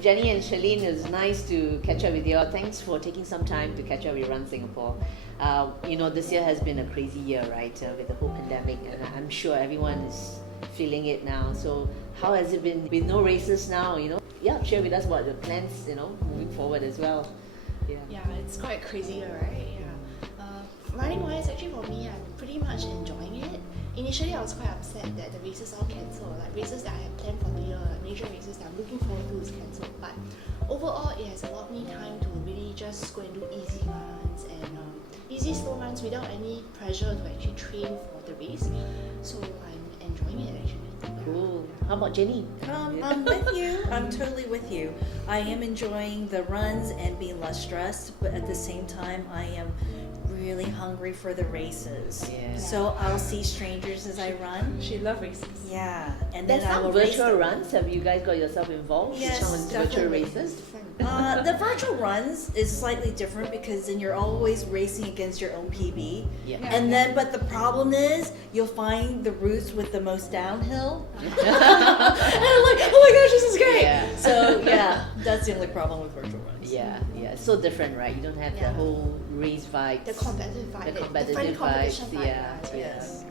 Jenny and Sherlynn. It's nice to catch up with you all. Thanks for taking some time to catch up with Run Singapore. This year has been a crazy year, right? With the whole pandemic, and I'm sure everyone is feeling it now. So how has it been with no races now? Yeah, share with us what your plans, moving forward as well. Yeah, it's quite crazy, right? Running wise, actually for me, I'm pretty much enjoying it. Initially, I was quite upset that the races all cancelled, like races that I had planned for the year, major races that I'm looking forward to is cancelled. But overall, it has allowed me time to really just go and do easy runs and easy slow runs without any pressure to actually train for the race. So I'm enjoying it actually. Cool. How about Jenny? I'm with you. I'm totally with you. I am enjoying the runs and being less stressed, but at the same time, I am really hungry for the races. Yeah. So I'll see strangers as I run. She loves races. Yeah, and There's then I some will virtual race runs. Have you guys got yourself involved Yes, in some virtual definitely. races? The virtual runs is slightly different because then you're always racing against your own PB. Yeah. But the problem is you'll find the routes with the most downhill. And I'm like, oh my gosh, this is great. Yeah. So yeah, that's the only problem with virtual runs. Yeah, it's so different, right? You don't have the Yeah. whole race vibes. The competitive vibe, The the competitive friendly competition vibes. vibe. Yeah. Yes.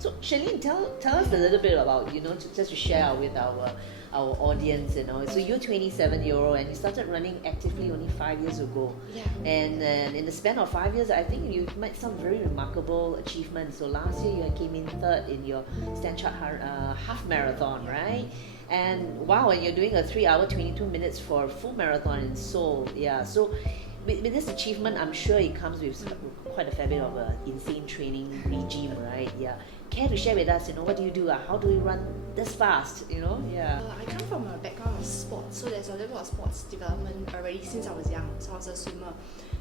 So Sherlynn, tell us a little bit about, just to share with our audience, So you're 27-year-old and you started running actively only 5 years ago. Yeah. And in the span of 5 years, I think you've made some very remarkable achievements. So last year you came in third in your Stanchart half marathon, right? And wow, and you're doing a 3 hour 22 minutes for a full marathon in Seoul. Yeah. So with this achievement, I'm sure it comes with quite a fair bit of insane training regime, right? Yeah. Care to share with us, what do you do? How do you run this fast, Yeah. I come from a background of sports, so there's a level of sports development already since I was young. So I was a swimmer.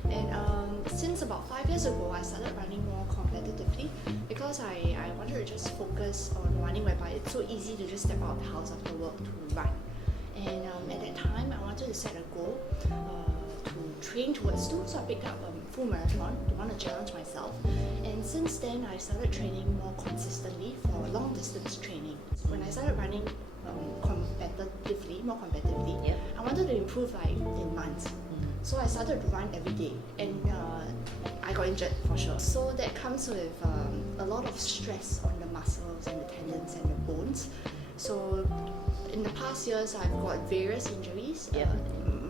And since about 5 years ago, I started running more competitively because I wanted to just focus on running, whereby it's so easy to just step out of the house after work to run. And at that time, I wanted to set a goal to train towards too, so I picked up a full marathon to want to challenge myself. And since then, I started training more consistently for long distance training. When I started running more competitively, Yeah. I wanted to improve in months. So I started to run every day, and I got injured for sure. So that comes with a lot of stress on the muscles and the tendons and the bones. So in the past years, I've got various injuries. Yeah.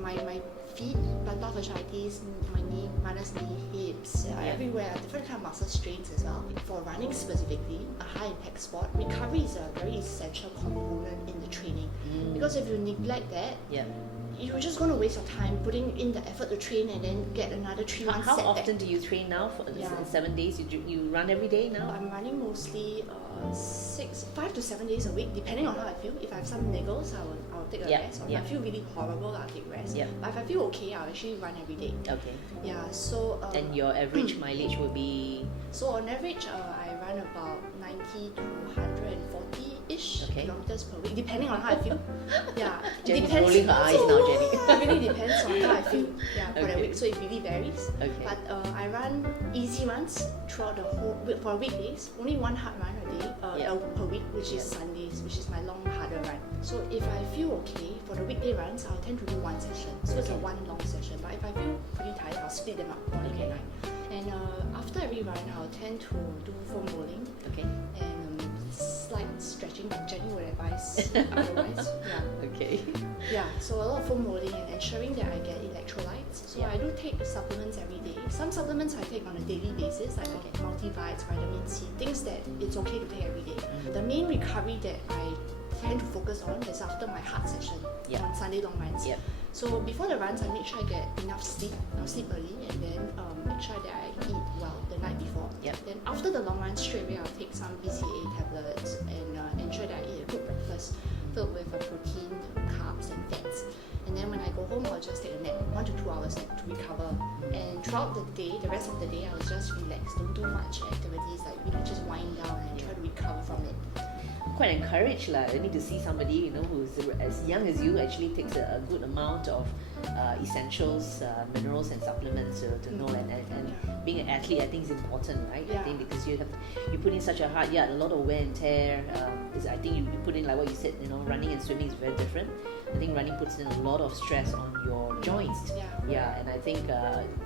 My feet, plantar fasciitis, my knee, minus knee, hips, everywhere, different kind of muscle strains as well. For running specifically, a high impact sport, recovery is a very essential component in the training. Because if you neglect that, Yeah. you're just going to waste your time putting in the effort to train and then get another 3 months How setback. often do you train now? For Yeah. 7 days? You run every day now? I'm running mostly 5 to 7 days a week, depending on how I feel. If I have some niggles, I'll take a Yeah, rest. Or yeah. if I feel really horrible, I'll take rest. Yeah. But if I feel okay, I'll actually run every day. Okay. Yeah, so And your average mileage will be? so on average, I run about 90 to 140-ish Okay. kilometers per week, depending on how I feel. Yeah, Jenny's depends. rolling her eyes now, Jenny. It really depends on how I feel. Yeah, for that Okay. week. So it really varies. Okay. But I run easy runs throughout the whole week. For weekdays, only one hard run a day Yeah. per week, which is Sundays, which is my long harder run. So if I feel okay for the weekday runs, I'll tend to do one session. So it's a one long session. But if I feel pretty tired, I'll split them up morning and night. And after every run, I'll tend to do foam rolling Okay. and slight stretching, but Jenny would advise otherwise. Yeah. Okay. Yeah, so a lot of foam rolling and ensuring that I get electrolytes. So Yeah. I do take supplements every day. Some supplements I take on a daily basis, like multivites, vitamin C, things that it's okay to take every day. The main recovery that I tend to focus on is after my hard session Yeah. on Sunday long runs. Yep. So before the runs, I make sure I get enough sleep. I'll sleep early and then make sure that I eat well the night before. Yep. Then after the long run, straight away I'll take some BCA tablets and ensure that I eat a good breakfast filled with protein, carbs and fats. And then when I go home, I'll just take a nap, 1 to 2 hours nap to recover. And throughout the day, the rest of the day, I'll just relax, don't do much activities, like really just wind down and try to recover from it. quite encouraged lah. I mean, to see somebody, you know, who's as young as you actually takes a good amount of essentials, minerals and supplements to know. And being an athlete, I think is important, right? I think because you put in such a hard yard, a lot of wear and tear. I think you put in, like what you said, you know, running and swimming is very different. I think running puts in a lot of stress on your joints. And I think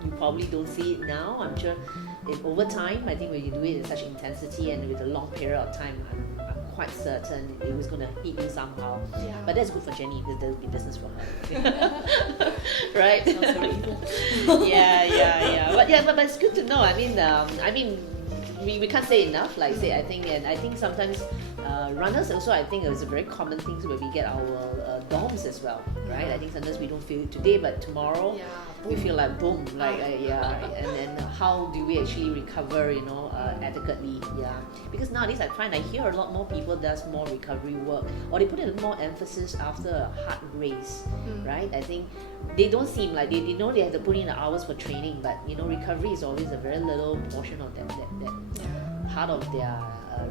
you probably don't see it now. I'm sure over time, I think when you do it in such intensity and with a long period of time, I'm quite certain it was going to hit you somehow. But that's good for Jenny, because there'll be business for her. Right? Sounds so evil. But it's good to know. I mean, we can't say enough. Like say, I think sometimes runners also, I think it's a very common thing where we get our DOMs as well, right? I think sometimes we don't feel it today, but tomorrow we feel like boom, like and then how do we actually recover, you know, adequately? Because nowadays I hear a lot more people does more recovery work, or they put a more emphasis after a hard race, right? I think they don't seem like they know they have to put in the hours for training, but you know, recovery is always a very little portion of them that part of their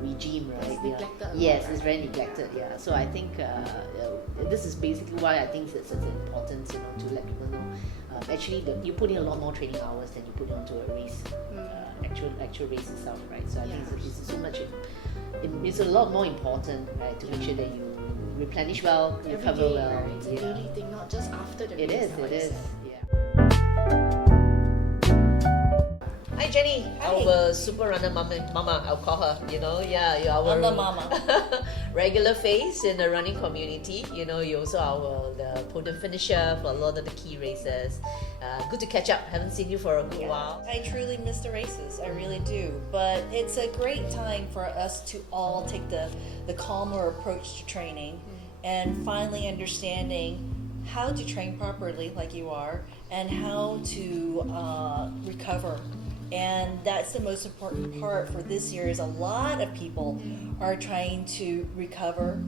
regime, right? It's neglected. Yes, it's very neglected. So I think this is basically why I think it's important, you know, to let people know. Actually, you put in a lot more training hours than you put into a race, actual race itself, right? So I think it's so much. It's a lot more important, right, to make sure that you replenish well, recover well. Right? It's a daily thing, not just after the race. It is. Hi Jenny, our super runner mama, I'll call her, you know, you're our mama. regular face in the running community. You know, you're also the podium finisher for a lot of the key races. Good to catch up, haven't seen you for a good while. I truly miss the races, I really do. But it's a great time for us to all take the calmer approach to training and finally understanding how to train properly like you are and how to recover. And that's the most important part for this year is a lot of people are trying to recover,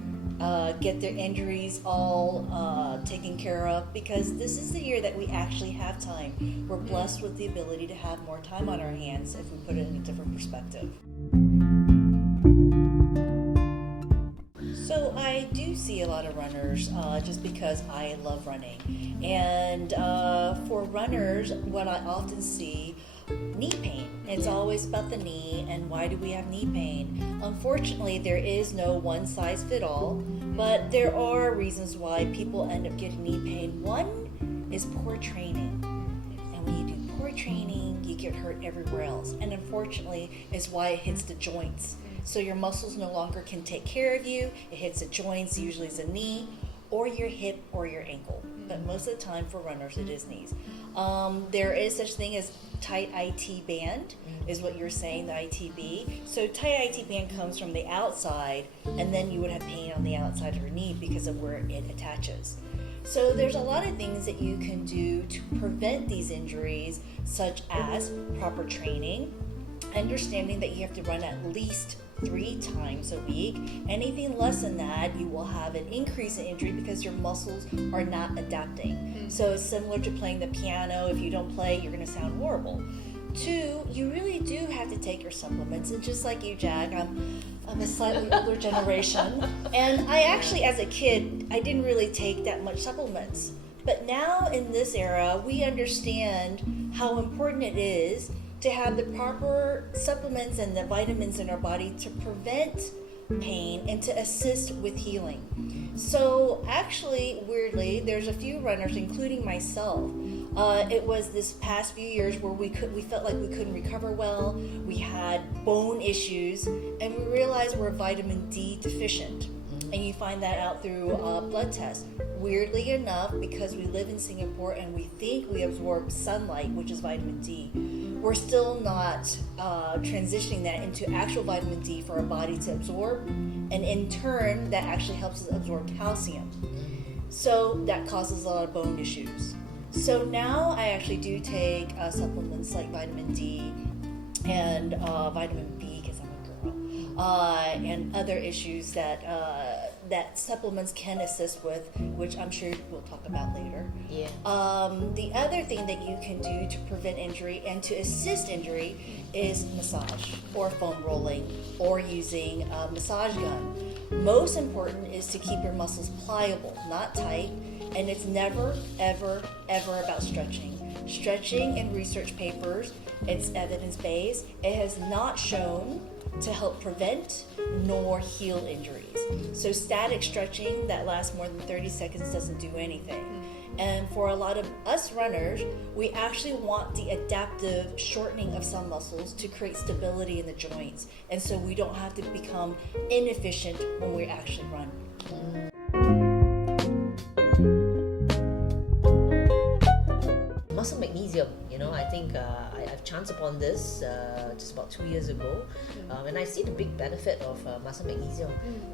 get their injuries all taken care of, because this is the year that we actually have time. We're blessed with the ability to have more time on our hands if we put it in a different perspective. So I do see a lot of runners just because I love running. And for runners, what I often see, knee pain. It's always about the knee and why do we have knee pain? Unfortunately, there is no one size fit all, but there are reasons why people end up getting knee pain. One is poor training. And when you do poor training, you get hurt everywhere else. And unfortunately, it's why it hits the joints. So your muscles no longer can take care of you. It hits the joints, usually it's a knee, or your hip or your ankle. But most of the time for runners, it is knees. There is such thing as tight IT band, is what you're saying, the ITB. So tight IT band comes from the outside, and then you would have pain on the outside of your knee because of where it attaches. So there's a lot of things that you can do to prevent these injuries, such as proper training, understanding that you have to run at least 3 times a week. Anything less than that, you will have an increase in injury because your muscles are not adapting. So it's similar to playing the piano. If you don't play, you're going to sound horrible. 2, you really do have to take your supplements. And just like you, Jag, I'm a slightly older generation. And I actually, as a kid, I didn't really take that much supplements. But now in this era, we understand how important it is to have the proper supplements and the vitamins in our body to prevent pain and to assist with healing. So actually, weirdly, there's a few runners, including myself. It was this past few years where we felt like we couldn't recover well. We had bone issues, and we realized we're vitamin D deficient. And you find that out through blood tests. Weirdly enough, because we live in Singapore and we think we absorb sunlight, which is vitamin D, we're still not transitioning that into actual vitamin D for our body to absorb. And in turn, that actually helps us absorb calcium. So that causes a lot of bone issues. So now I actually do take supplements like vitamin D and vitamin B, because I'm a girl, and other issues that that supplements can assist with, which I'm sure we'll talk about later. Yeah. The other thing that you can do to prevent injury and to assist injury is massage or foam rolling or using a massage gun. Most important is to keep your muscles pliable, not tight, and it's never, ever, ever about stretching. Stretching in research papers, it's evidence-based. It has not shown to help prevent nor heal injuries. So static stretching that lasts more than 30 seconds doesn't do anything. And for a lot of us runners, we actually want the adaptive shortening of some muscles to create stability in the joints. And so we don't have to become inefficient when we actually run. Muscle magnesium, I think I've chanced upon this just about 2 years ago, and I see the big benefit of muscle magnesium.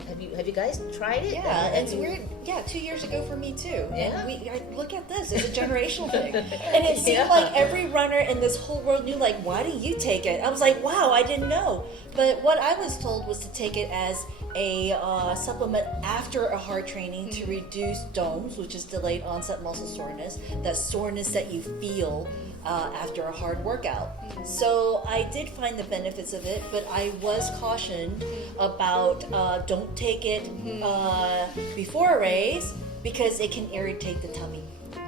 Have you guys tried it? Yeah, it's weird. Yeah, 2 years ago for me too. Yeah. And I look at this, it's a generational thing. And it seemed like every runner in this whole world knew, like, why do you take it? I was like, wow, I didn't know. But what I was told was to take it as a supplement after a hard training to reduce DOMS, which is delayed onset muscle soreness, that soreness that you feel after a hard workout. So I did find the benefits of it, but I was cautioned about don't take it before a race because it can irritate the tummy.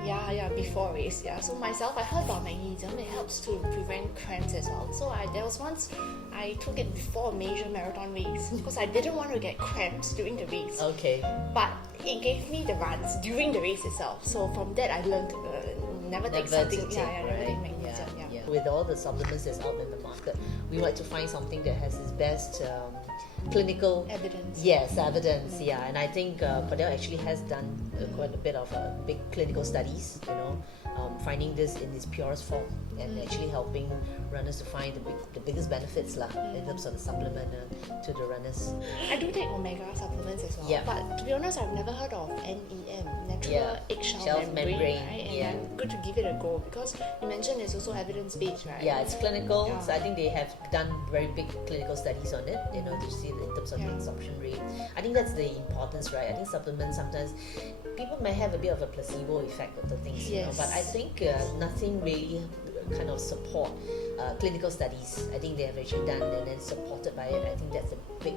Yeah, before race, yeah. So myself, I heard about magnesium. It helps to prevent cramps as well. So there was once I took it before a major marathon race because I didn't want to get cramps during the race. Okay. But it gave me the runs during the race itself. So from that, I learned never take something. Never take magnesium. Yeah. With all the supplements that's out in the market, we like to find something that has its best clinical evidence. Yes, evidence. Yeah, and I think Kordel actually has done quite a bit of big clinical studies. Finding this in its purest form and actually helping runners to find the biggest benefits in terms of the supplement to the runners. I do take omega supplements as well, Yeah. but to be honest, I've never heard of NEM, natural eggshell membrane, right? And I'm good to give it a go because you mentioned it's also evidence-based, right? Yeah, it's clinical, Yeah. so I think they have done very big clinical studies on it, to see in terms of the absorption rate. I think that's the importance, right? I think supplements sometimes people may have a bit of a placebo effect of the things, but I think nothing really kind of support clinical studies. I think they have actually done and then supported by it. I think that's a big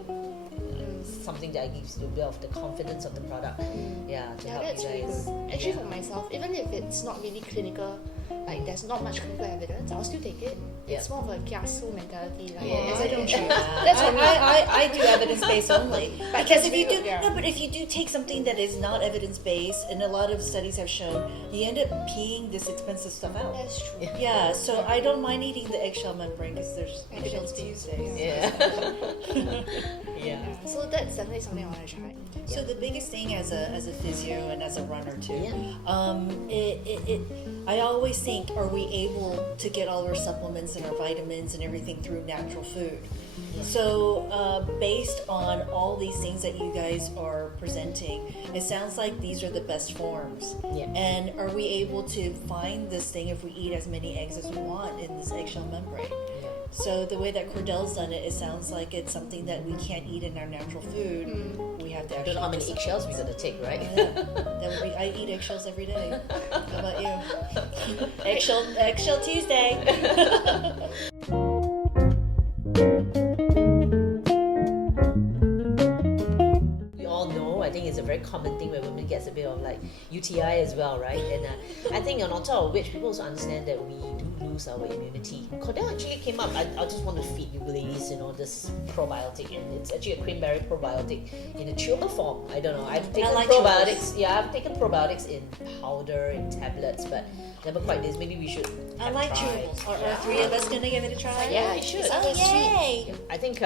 something that gives you a bit of the confidence of the product. Yeah, to help that's you really guys. good. Actually, for myself, even if it's not really clinical, like there's not much clinical evidence, I'll still take it. It's more of a kiasu mentality, like as I don't choose. That's what I do evidence-based only. Because if you do yeah. but if you do take something that is not evidence-based, and a lot of studies have shown, you end up peeing this expensive stuff out. That's true. Yeah, so I don't mind eating the eggshell membrane because there's eggshells Tuesdays. Yeah. So that's definitely something I want to try. So the biggest thing as a physio and as a runner too, I always think, are we able to get all our supplements and our vitamins and everything through natural food? So based on all these things that you guys are presenting, it sounds like these are the best forms. And are we able to find this thing if we eat as many eggs as we want in this eggshell membrane? So the way that Kordel's done it, it sounds like it's something that we can't eat in our natural food. We have to I actually. don't know how many eggshells we're gonna take, right? That would be. I eat eggshells every day. How about you? Eggshell Tuesday. We all know, I think it's a very common thing where women gets a bit of like UTI as well, right? And I think on top of which, people also understand that we do lose our immunity. Kordel actually came up, I just want to feed you ladies, this probiotic, and it's actually a cranberry probiotic in a chewable form. I don't know, I've taken probiotics, I've taken probiotics in powder, in tablets, but never quite this. Maybe we should I like chewables. Are three of us gonna give it a try? Yeah, I should. Oh, yay! I think,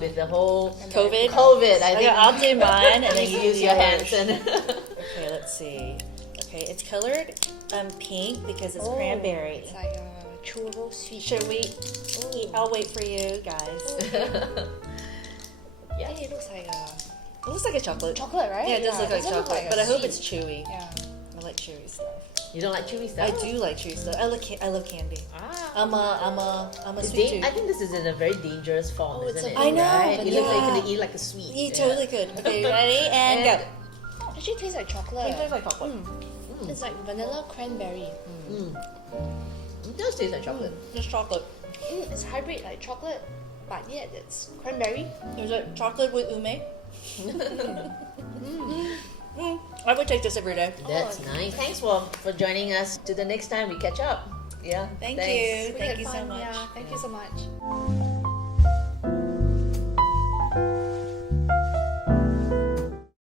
with the whole COVID, I think I'll do mine, and then you use your hands. And okay, let's see. Okay, it's colored pink because it's cranberry. It's like a chewable sweet. Should we? I'll wait for you guys. Yeah, it looks like It looks like a chocolate. chocolate, right? Yeah, it does look like doesn't chocolate, a but I hope sweet. it's chewy. Yeah. I like chewy stuff. You don't like chewy stuff? I do like chewy stuff. I love candy. I'm a It's sweet tooth. I think this is in a very dangerous form, Oh, it's isn't a it? I know, Right? It looks like you're yeah. gonna eat like a sweet. You totally could. Okay, ready and go. Actually, it tastes like chocolate. It tastes like chocolate. It's like vanilla cranberry. It does taste like chocolate. Just chocolate. It's hybrid like chocolate, but yet it's cranberry. Is it chocolate with ume? I would take this every day. That's nice. Thanks for joining us. To the next time we catch up. Yeah. Thank thanks. you. We Thank had you so fun. much. Yeah, thank you so much.